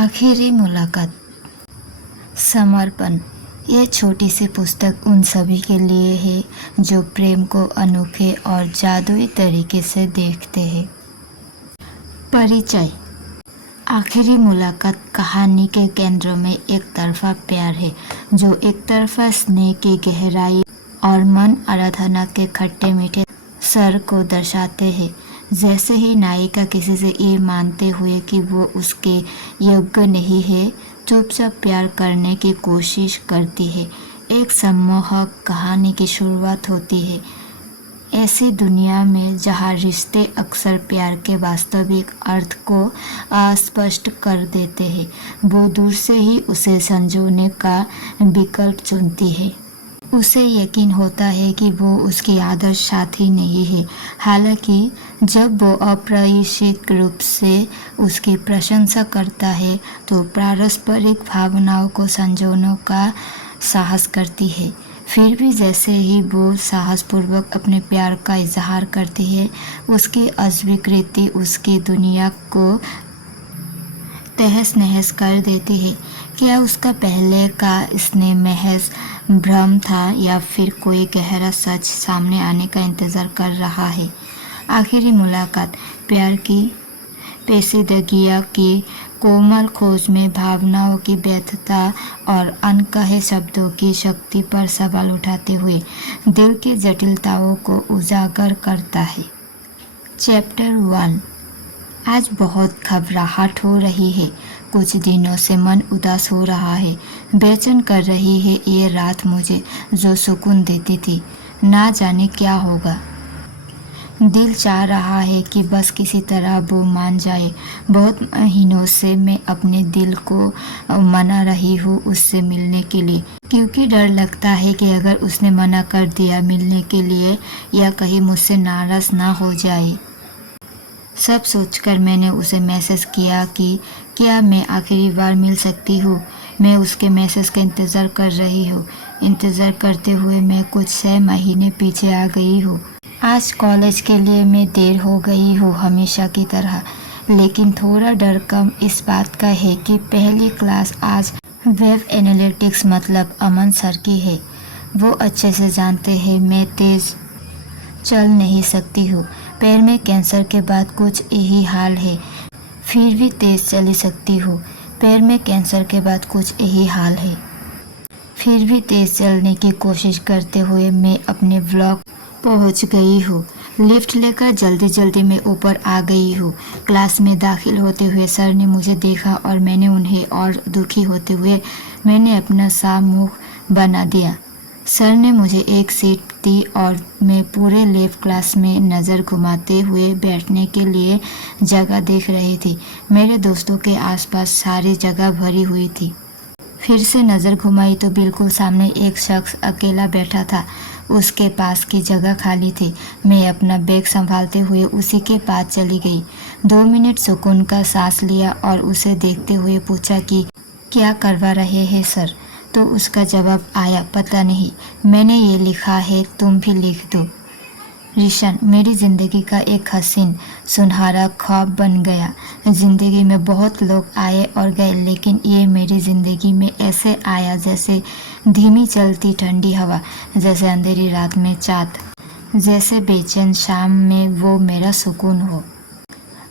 आखिरी मुलाकात। समर्पण। यह छोटी सी पुस्तक उन सभी के लिए है जो प्रेम को अनोखे और जादुई तरीके से देखते हैं। परिचय। आखिरी मुलाकात कहानी के केंद्र में एक तरफा प्यार है जो एक तरफा स्नेह की गहराई और मन आराधना के खट्टे मीठे स्वर को दर्शाते हैं। जैसे ही नायिका किसी से ये मानते हुए कि वो उसके योग्य नहीं है, चुपचाप प्यार करने की कोशिश करती है, एक सम्मोहक कहानी की शुरुआत होती है। ऐसी दुनिया में जहाँ रिश्ते अक्सर प्यार के वास्तविक अर्थ को अस्पष्ट कर देते हैं, वो दूर से ही उसे संजोने का विकल्प चुनती है। उसे यकीन होता है कि वो उसकी आदर्श साथी नहीं है, हालांकि जब वो अप्रत्याशित रूप से उसकी प्रशंसा करता है तो पारस्परिक भावनाओं को संजोने का साहस करती है। फिर भी जैसे ही वो साहसपूर्वक अपने प्यार का इजहार करती है, उसकी अस्वीकृति उसकी दुनिया को तहस नहस कर देती है। क्या उसका पहले का स्नेह महज भ्रम था या फिर कोई गहरा सच सामने आने का इंतज़ार कर रहा है? आखिरी मुलाकात प्यार की पेचीदगियों की कोमल खोज में भावनाओं की व्यर्थता और अनकहे शब्दों की शक्ति पर सवाल उठाते हुए दिल की जटिलताओं को उजागर करता है। चैप्टर 1। आज बहुत घबराहट हो रही है। कुछ दिनों से मन उदास हो रहा है। बेचैन कर रही है ये रात मुझे जो सुकून देती थी। ना जाने क्या होगा। दिल चाह रहा है कि बस किसी तरह वो मान जाए। बहुत महीनों से मैं अपने दिल को मना रही हूँ उससे मिलने के लिए, क्योंकि डर लगता है कि अगर उसने मना कर दिया मिलने के लिए या कहीं मुझसे नाराज़ ना हो जाए। सब सोचकर मैंने उसे मैसेज किया कि क्या मैं आखिरी बार मिल सकती हूँ। मैं उसके मैसेज का इंतज़ार कर रही हूँ। इंतज़ार करते हुए मैं कुछ 6 महीने पीछे आ गई हूँ। आज कॉलेज के लिए मैं देर हो गई हूँ हमेशा की तरह, लेकिन थोड़ा डर कम इस बात का है कि पहली क्लास आज वेब एनालिटिक्स मतलब अमन सर की है। वो अच्छे से जानते हैं मैं तेज़ चल नहीं सकती हूँ। पैर में कैंसर के बाद कुछ यही हाल है, फिर भी तेज़ चली सकती हूँ। पैर में कैंसर के बाद कुछ यही हाल है, फिर भी तेज़ चलने की कोशिश करते हुए मैं अपने ब्लॉक पहुँच गई हूँ। लिफ्ट लेकर जल्दी जल्दी मैं ऊपर आ गई हूँ। क्लास में दाखिल होते हुए सर ने मुझे देखा और मैंने उन्हें और दुखी होते हुए मैंने अपना सा मुँह बना दिया। सर ने मुझे एक सीट दी और मैं पूरे लैब क्लास में नज़र घुमाते हुए बैठने के लिए जगह देख रही थी। मेरे दोस्तों के आसपास सारी जगह भरी हुई थी। फिर से नज़र घुमाई तो बिल्कुल सामने एक शख्स अकेला बैठा था। उसके पास की जगह खाली थी। मैं अपना बैग संभालते हुए उसी के पास चली गई। 2 मिनट सुकून का सांस लिया और उसे देखते हुए पूछा कि क्या करवा रहे हैं सर? तो उसका जवाब आया, पता नहीं, मैंने ये लिखा है, तुम भी लिख दो। रिशन मेरी ज़िंदगी का एक हसीन सुनहरा ख्वाब बन गया। ज़िंदगी में बहुत लोग आए और गए, लेकिन ये मेरी ज़िंदगी में ऐसे आया जैसे धीमी चलती ठंडी हवा, जैसे अंधेरी रात में चाँद, जैसे बेचैन शाम में वो मेरा सुकून हो।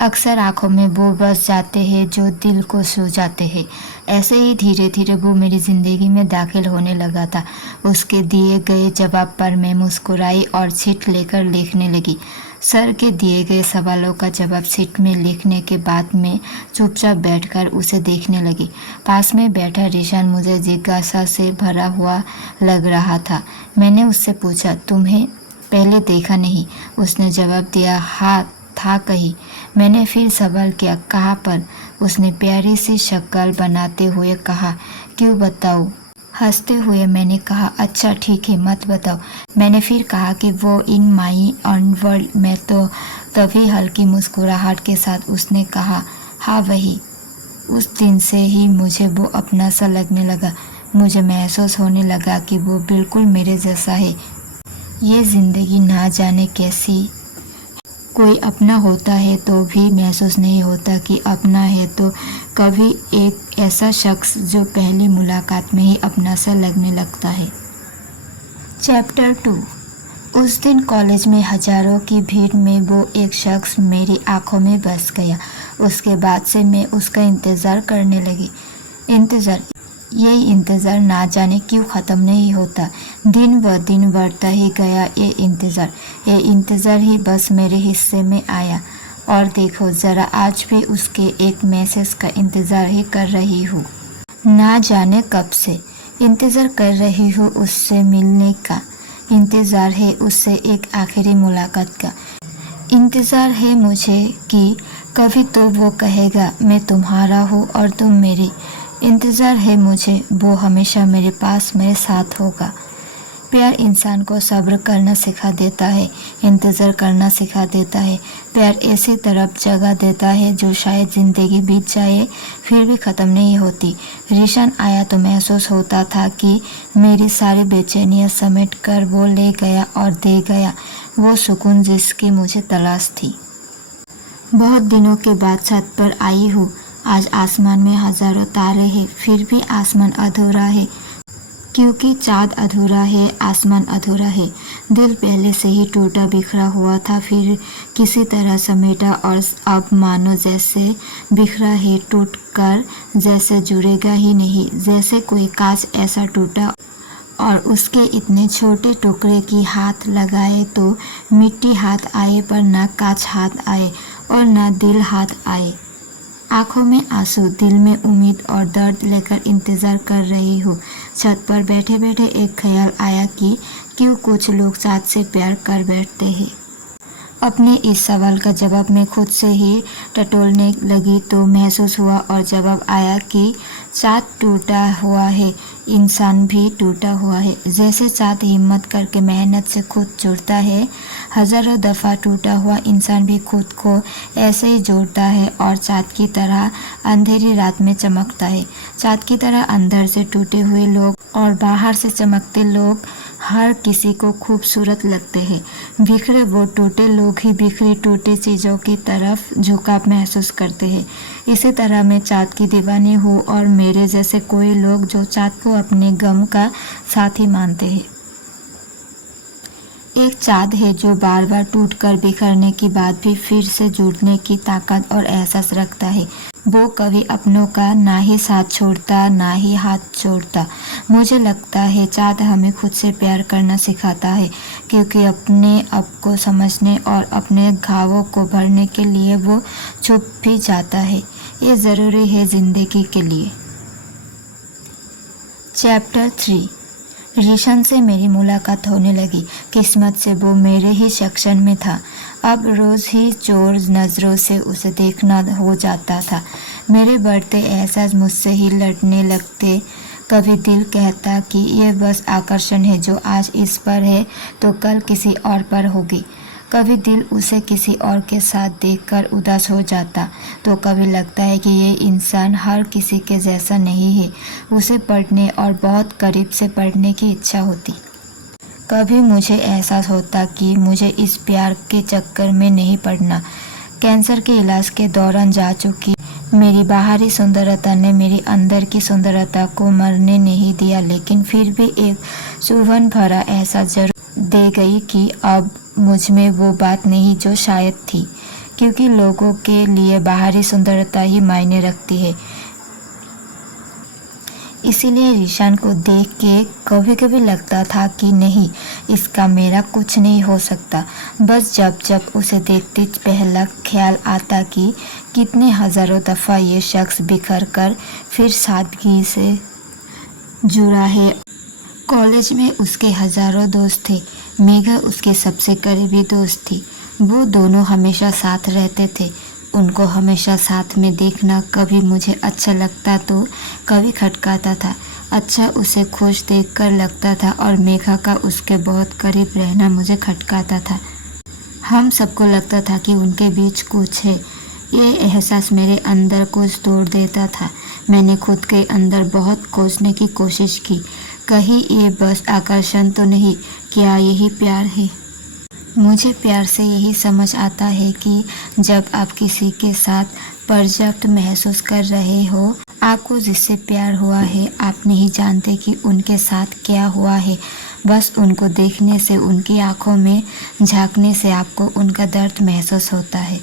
अक्सर आँखों में वो बस जाते हैं जो दिल को छू जाते हैं। ऐसे ही धीरे धीरे वो मेरी ज़िंदगी में दाखिल होने लगा था। उसके दिए गए जवाब पर मैं मुस्कुराई और सीट लेकर लिखने लगी। सर के दिए गए सवालों का जवाब सीट में लिखने के बाद मैं चुपचाप बैठकर उसे देखने लगी। पास में बैठा रिशान मुझे जिज्ञासा से भरा हुआ लग रहा था। मैंने उससे पूछा, तुम्हें पहले देखा नहीं? उसने जवाब दिया, हाँ था कहीं। मैंने फिर सवाल किया, कहाँ पर? उसने प्यारी सी शक्ल बनाते हुए कहा, क्यों बताऊँ? हंसते हुए मैंने कहा, अच्छा ठीक है, मत बताओ। मैंने फिर कहा कि वो इन माई ऑन वर्ल्ड में, तो तभी हल्की मुस्कुराहट के साथ उसने कहा, हाँ वही। उस दिन से ही मुझे वो अपना सा लगने लगा। मुझे महसूस होने लगा कि वो बिल्कुल मेरे जैसा है। ये ज़िंदगी ना जाने कैसी कोई अपना होता है तो भी महसूस नहीं होता कि अपना है, तो कभी एक ऐसा शख्स जो पहली मुलाकात में ही अपना सा लगने लगता है। चैप्टर 2। उस दिन कॉलेज में हजारों की भीड़ में वो एक शख्स मेरी आंखों में बस गया। उसके बाद से मैं उसका इंतज़ार करने लगी। यही इंतज़ार ना जाने क्यों ख़त्म नहीं होता। दिन ब दिन बढ़ता ही गया ये इंतज़ार ही बस मेरे हिस्से में आया। और देखो ज़रा, आज भी उसके एक मैसेज का इंतज़ार ही कर रही हूँ। ना जाने कब से इंतज़ार कर रही हूँ उससे मिलने का। इंतज़ार है उससे एक आखिरी मुलाकात का। इंतज़ार है मुझे कि कभी तो वो कहेगा मैं तुम्हारा हूँ और तुम मेरी। इंतज़ार है मुझे वो हमेशा मेरे पास मेरे साथ होगा। प्यार इंसान को सब्र करना सिखा देता है, इंतज़ार करना सिखा देता है। प्यार ऐसी तरफ जगह देता है जो शायद ज़िंदगी बीत जाए फिर भी ख़त्म नहीं होती। रिशान आया तो महसूस होता था कि मेरी सारी बेचैनियाँ समेट कर वो ले गया और दे गया वो सुकून जिसकी मुझे तलाश थी। बहुत दिनों के बाद छत पर आई हूँ। आज आसमान में हजारों तारे हैं, फिर भी आसमान अधूरा है, क्योंकि चाँद अधूरा है, आसमान अधूरा है। दिल पहले से ही टूटा बिखरा हुआ था, फिर किसी तरह समेटा और अब मानो जैसे बिखरा है, टूट कर जैसे जुड़ेगा ही नहीं। जैसे कोई कांच ऐसा टूटा और उसके इतने छोटे टुकड़े की हाथ लगाए तो मिट्टी हाथ आए, पर ना कांच हाथ आए और ना दिल हाथ आए। आंखों में आंसू, दिल में उम्मीद और दर्द लेकर इंतज़ार कर रही हूँ। छत पर बैठे बैठे एक ख्याल आया कि क्यों कुछ लोग साथ से प्यार कर बैठते हैं। अपने इस सवाल का जवाब मैं खुद से ही टटोलने लगी तो महसूस हुआ और जवाब आया कि चाँद टूटा हुआ है, इंसान भी टूटा हुआ है। जैसे चाँद हिम्मत करके मेहनत से खुद जुड़ता है, हजारों दफ़ा टूटा हुआ इंसान भी खुद को ऐसे ही जोड़ता है और चाँद की तरह अंधेरी रात में चमकता है। चाँद की तरह अंदर से टूटे हुए लोग और बाहर से चमकते लोग हर किसी को खूबसूरत लगते हैं। बिखरे वो टूटे लोग ही बिखरी टूटी चीज़ों की तरफ झुकाव महसूस करते हैं। इसी तरह मैं चाँद की दीवानी हूँ और मेरे जैसे कोई लोग जो चाँद को अपने गम का साथी मानते हैं। एक चाँद है जो बार बार टूटकर बिखरने के बाद भी फिर से जुड़ने की ताकत और एहसास रखता है। वो कभी अपनों का ना ही साथ छोड़ता ना ही हाथ छोड़ता। मुझे लगता है चाँद हमें खुद से प्यार करना सिखाता है, क्योंकि अपने आप को समझने और अपने घावों को भरने के लिए वो छुप भी जाता है। ये ज़रूरी है ज़िंदगी के लिए। चैप्टर 3। रिशान से मेरी मुलाकात होने लगी। किस्मत से वो मेरे ही सेक्शन में था। अब रोज़ ही चोर नज़रों से उसे देखना हो जाता था। मेरे बढ़ते एहसास मुझसे ही लड़ने लगते। कभी दिल कहता कि ये बस आकर्षण है जो आज इस पर है तो कल किसी और पर होगी। कभी दिल उसे किसी और के साथ देखकर उदास हो जाता, तो कभी लगता है कि ये इंसान हर किसी के जैसा नहीं है। उसे पढ़ने और बहुत करीब से पढ़ने की इच्छा होती। कभी मुझे एहसास होता कि मुझे इस प्यार के चक्कर में नहीं पड़ना। कैंसर के इलाज के दौरान जा चुकी मेरी बाहरी सुंदरता ने मेरी अंदर की सुंदरता को मरने नहीं दिया, लेकिन फिर भी एक चुभन भरा एहसास जरूर दे गई कि अब मुझ में वो बात नहीं जो शायद थी, क्योंकि लोगों के लिए बाहरी सुंदरता ही मायने रखती है। इसीलिए रिशान को देख के कभी कभी लगता था कि नहीं, इसका मेरा कुछ नहीं हो सकता। बस जब जब उसे देखती पहला ख्याल आता कि कितने हजारों दफ़ा ये शख्स बिखर कर फिर सादगी से जुड़ा है। कॉलेज में उसके हजारों दोस्त थे। मेघा उसके सबसे करीबी दोस्त थी। वो दोनों हमेशा साथ रहते थे। उनको हमेशा साथ में देखना कभी मुझे अच्छा लगता तो कभी खटकाता था। अच्छा उसे खुश देखकर लगता था और मेघा का उसके बहुत करीब रहना मुझे खटकाता था। हम सबको लगता था कि उनके बीच कुछ है। ये एहसास मेरे अंदर कुछ तोड़ देता था। मैंने खुद के अंदर बहुत खोजने की कोशिश की। कहीं ये बस आकर्षण तो नहीं, क्या यही प्यार है? मुझे प्यार से यही समझ आता है कि जब आप किसी के साथ पर्याप्त महसूस कर रहे हो, आपको जिससे प्यार हुआ है, आप नहीं जानते कि उनके साथ क्या हुआ है। बस उनको देखने से, उनकी आंखों में झांकने से आपको उनका दर्द महसूस होता है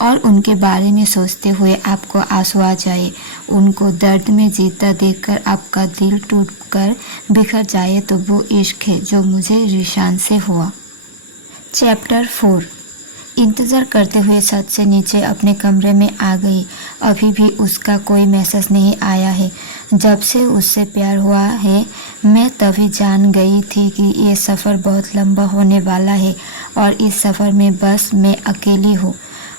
और उनके बारे में सोचते हुए आपको आंसू आ जाए। उनको दर्द में जीता देखकर आपका दिल टूटकर बिखर जाए तो वो इश्क है जो मुझे रिशान से हुआ। चैप्टर 4। इंतज़ार करते हुए छत से नीचे अपने कमरे में आ गई। अभी भी उसका कोई मैसेज नहीं आया है। जब से उससे प्यार हुआ है, मैं तभी जान गई थी कि ये सफ़र बहुत लंबा होने वाला है और इस सफ़र में बस मैं अकेली हूँ।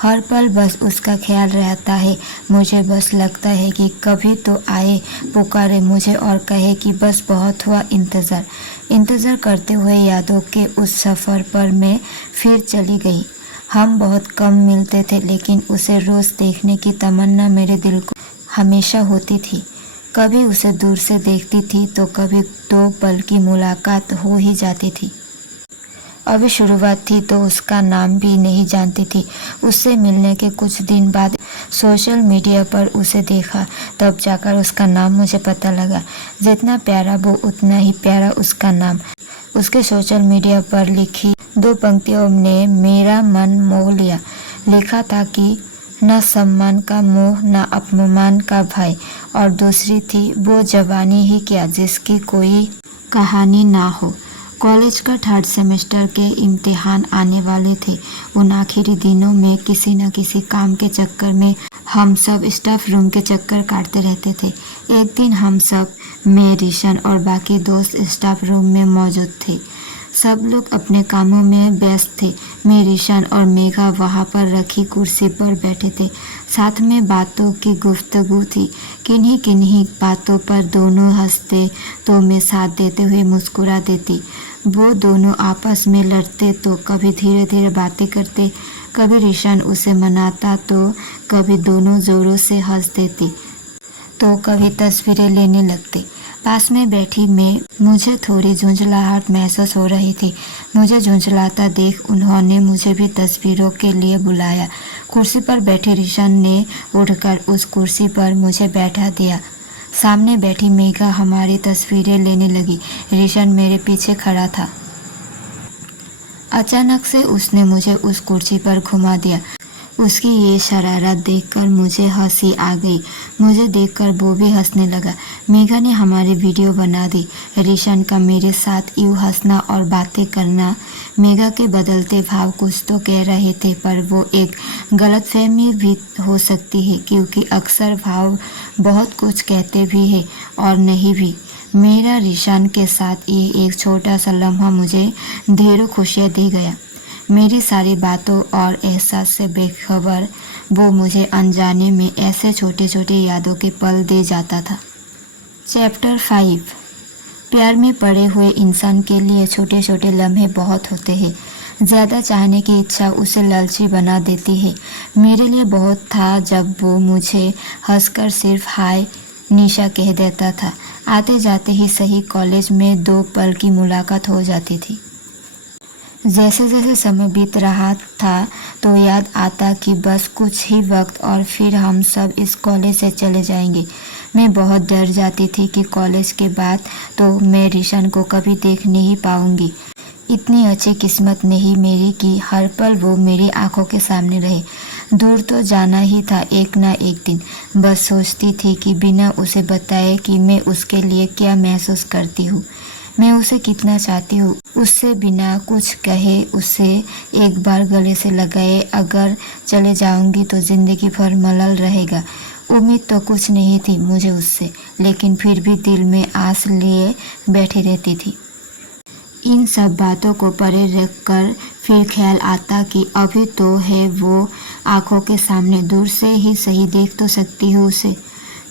हर पल बस उसका ख्याल रहता है। मुझे बस लगता है कि कभी तो आए, पुकारे मुझे और कहे कि बस बहुत हुआ इंतज़ार करते हुए यादों के उस सफ़र पर मैं फिर चली गई। हम बहुत कम मिलते थे, लेकिन उसे रोज़ देखने की तमन्ना मेरे दिल को हमेशा होती थी। कभी उसे दूर से देखती थी तो कभी 2 पल की मुलाकात हो ही जाती थी। अभी शुरुआत थी तो उसका नाम भी नहीं जानती थी। उससे मिलने के कुछ दिन बाद सोशल मीडिया पर उसे देखा, तब जाकर उसका नाम मुझे पता लगा। जितना प्यारा वो, उतना ही प्यारा उसका नाम। उसके सोशल मीडिया पर लिखी 2 पंक्तियों ने मेरा मन मोह लिया। लिखा था कि न सम्मान का मोह, न अपमान का भय, और दूसरी थी वो जवानी ही क्या जिसकी कोई कहानी ना हो। कॉलेज का 3rd सेमेस्टर के इम्तिहान आने वाले थे। उन आखिरी दिनों में किसी न किसी काम के चक्कर में हम सब स्टाफ रूम के चक्कर काटते रहते थे। एक दिन हम सब, मैं, रिशन और बाकी दोस्त स्टाफ रूम में मौजूद थे। सब लोग अपने कामों में व्यस्त थे। मैं, रिशन और मेघा वहाँ पर रखी कुर्सी पर बैठे थे। साथ में बातों की गुफ्तगू थी। किन्हीं किन्हीं बातों पर दोनों हंसते तो मैं साथ देते हुए मुस्कुरा देती। वो दोनों आपस में लड़ते तो कभी धीरे धीरे बातें करते, कभी रिशन उसे मनाता तो कभी दोनों ज़ोरों से हंस देती, तो कभी तस्वीरें लेने लगते। पास में बैठी मैं, मुझे थोड़ी झुंझलाहट महसूस हो रही थी। मुझे झुंझलाता देख उन्होंने मुझे भी तस्वीरों के लिए बुलाया। कुर्सी पर बैठे रिशन ने उठकर उस कुर्सी पर मुझे बैठा दिया। सामने बैठी मेघा हमारी तस्वीरें लेने लगी। रिशन मेरे पीछे खड़ा था। अचानक से उसने मुझे उस कुर्सी पर घुमा दिया। उसकी ये शरारत देखकर मुझे हंसी आ गई। मुझे देखकर वो भी हंसने लगा। मेघा ने हमारी वीडियो बना दी। रिशन का मेरे साथ यूँ हंसना और बातें करना मेघा के बदलते भाव कुछ तो कह रहे थे, पर वो एक गलतफहमी भी हो सकती है क्योंकि अक्सर भाव बहुत कुछ कहते भी हैं और नहीं भी। मेरा रिशन के साथ ये एक छोटा सा लम्हा मुझे ढेरों खुशियाँ दे गया। मेरी सारी बातों और एहसास से बेखबर वो मुझे अनजाने में ऐसे छोटे छोटे यादों के पल दे जाता था। चैप्टर 5। प्यार में पड़े हुए इंसान के लिए छोटे छोटे लम्हे बहुत होते हैं। ज़्यादा चाहने की इच्छा उसे लालची बना देती है। मेरे लिए बहुत था जब वो मुझे हंसकर सिर्फ हाय निशा कह देता था। आते जाते ही सही कॉलेज में 2 पल की मुलाकात हो जाती थी। जैसे जैसे समय बीत रहा था तो याद आता कि बस कुछ ही वक्त और फिर हम सब इस कॉलेज से चले जाएंगे। मैं बहुत डर जाती थी कि कॉलेज के बाद तो मैं रिशन को कभी देख नहीं पाऊंगी। इतनी अच्छी किस्मत नहीं मेरी कि हर पल वो मेरी आंखों के सामने रहे। दूर तो जाना ही था एक ना एक दिन। बस सोचती थी कि बिना उसे बताए कि मैं उसके लिए क्या महसूस करती हूँ, मैं उसे कितना चाहती हूँ। उससे बिना कुछ कहे उसे एक बार गले से लगाए अगर चले जाऊंगी तो ज़िंदगी भर मलल रहेगा। उम्मीद तो कुछ नहीं थी मुझे उससे, लेकिन फिर भी दिल में आस लिए बैठी रहती थी। इन सब बातों को परे रख कर फिर ख्याल आता कि अभी तो है वो आंखों के सामने, दूर से ही सही देख तो सकती हूँ उसे।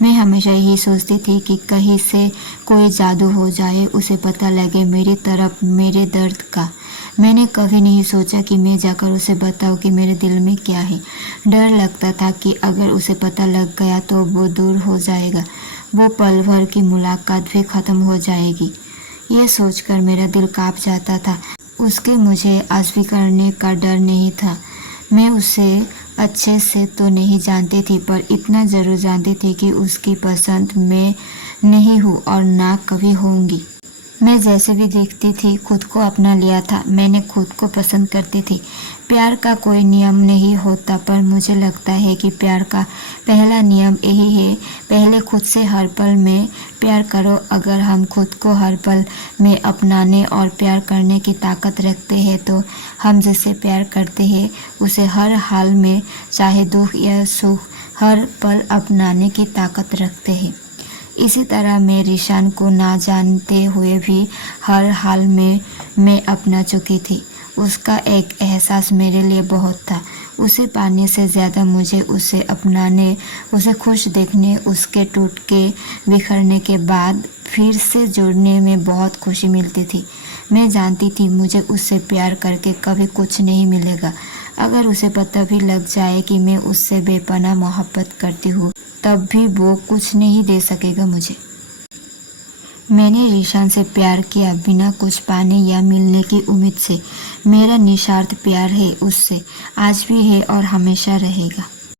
मैं हमेशा यही सोचती थी कि कहीं से कोई जादू हो जाए, उसे पता लगे मेरी तरफ मेरे दर्द का। मैंने कभी नहीं सोचा कि मैं जाकर उसे बताऊं कि मेरे दिल में क्या है। डर लगता था कि अगर उसे पता लग गया तो वो दूर हो जाएगा, वो पल भर की मुलाकात भी ख़त्म हो जाएगी। ये सोचकर मेरा दिल काँप जाता था। उसके मुझे अस्वीकारने का डर नहीं था। मैं उसे अच्छे से तो नहीं जानती थी, पर इतना ज़रूर जानती थी कि उसकी पसंद मैं नहीं हूँ और ना कभी होंगी। मैं जैसे भी देखती थी खुद को अपना लिया था। मैंने खुद को पसंद करती थी। प्यार का कोई नियम नहीं होता, पर मुझे लगता है कि प्यार का पहला नियम यही है, पहले खुद से हर पल में प्यार करो। अगर हम खुद को हर पल में अपनाने और प्यार करने की ताकत रखते हैं तो हम जिसे प्यार करते हैं उसे हर हाल में, चाहे दुख या सुख, हर पल अपनाने की ताकत रखते हैं। इसी तरह मैं रिशान को ना जानते हुए भी हर हाल में मैं अपना चुकी थी। उसका एक एहसास मेरे लिए बहुत था। उसे पाने से ज़्यादा मुझे उसे अपनाने, उसे खुश देखने, उसके टूट के बिखरने के बाद फिर से जुड़ने में बहुत खुशी मिलती थी। मैं जानती थी मुझे उससे प्यार करके कभी कुछ नहीं मिलेगा। अगर उसे पता भी लग जाए कि मैं उससे बेपनाह मोहब्बत करती हूँ, तब भी वो कुछ नहीं दे सकेगा मुझे। मैंने रिशान से प्यार किया बिना कुछ पाने या मिलने की उम्मीद से। मेरा निस्वार्थ प्यार है उससे, आज भी है और हमेशा रहेगा।